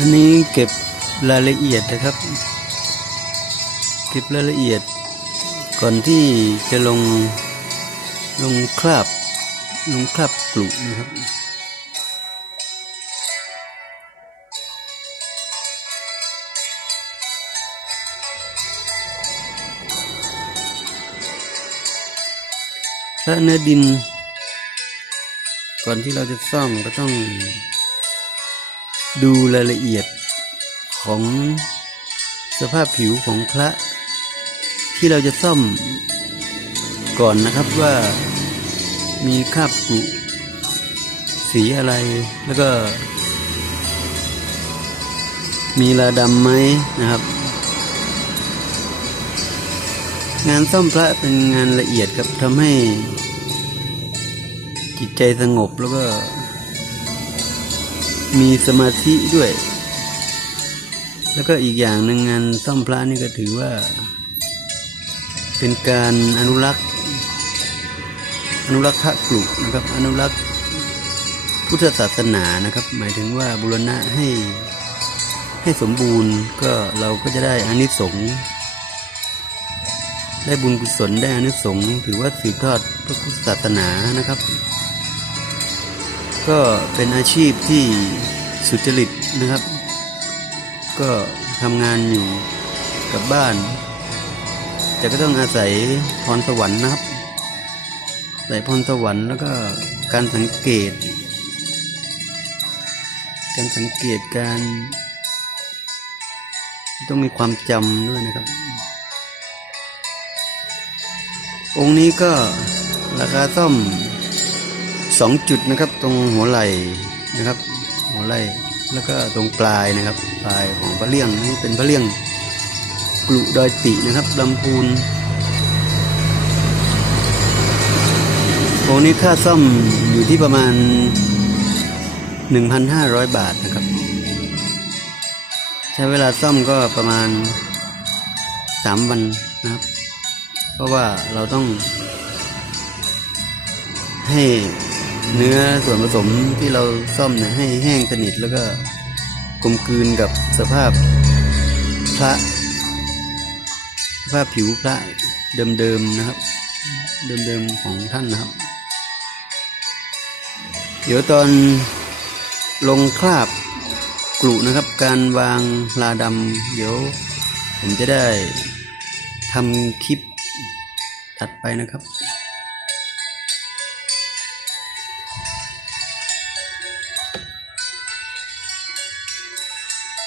อันนี้เก็บรายละเอียดนะครับ เก็บรายละเอียด ก่อนที่จะลงลงคราบ ลงคราบกลุนะครับถ้าเนื้อดิน ก่อนที่เราจะซ่อมก็ต้อง ดูรายละเอียดของสภาพผิวของพระ ที่เราจะซ่อมก่อนนะครับว่ามีคราบกรุสีอะไรแล้วก็ มีลาดำไหมนะครับ งานซ่อมพระเป็นงานละเอียดครับทำให้จิตใจสงบแล้วก็ มีสมาธิด้วย แล้วก็อีกอย่างหนึ่งงานซ่อมพระนี่ก็ถือว่า เป็นการอนุรักษ์ อนุรักษ์พระกลุนะครับ อนุรักษ์พุทธศาสนานะครับ หมายถึงว่าบูรณะให้ให้สมบูรณ์ก็เราก็จะได้อานิสงส์ได้บุญกุศลได้อานิสงส์ถือว่าสืบทอดพระพุทธศาสนานะครับ ก็เป็นอาชีพที่สุจริตนะครับ ก็ทำงานอยู่กับบ้าน แต่ก็ต้องอาศัยพรสวรรค์นะครับอาศัยพรสวรรค์แล้วก็การสังเกต การสังเกตการ ต้องมีความจำด้วยนะครับ องค์นี้ก็ราคาซ่อม สองจุดนะครับ ตรงหัวไหล่นะครับ หัวไหล่แล้วก็ตรงปลายนะครับ ปลายของพระเลี่ยงนี่เป็นพระเลี่ยงกลุดอยตินะครับลำพูนองนี้ค่าซ่อมอยู่ที่ประมาณ 1,500 บาทนะครับ ใช้เวลาซ่อมก็ประมาณ 3 วันนะครับ เพราะว่าเราต้องให้ เนื้อส่วนผสมที่เราซ่อมเนี่ยให้แห้งสนิทแล้วก็กลมกลืนกับสภาพพระสภาพผิวพระเดิมๆนะครับ เดิมๆของท่านนะครับ เดี๋ยวตอนลงคราบกลุนะครับ การวางลาดำเดี๋ยว ผมจะได้ทำคลิปถัดไปนะครับ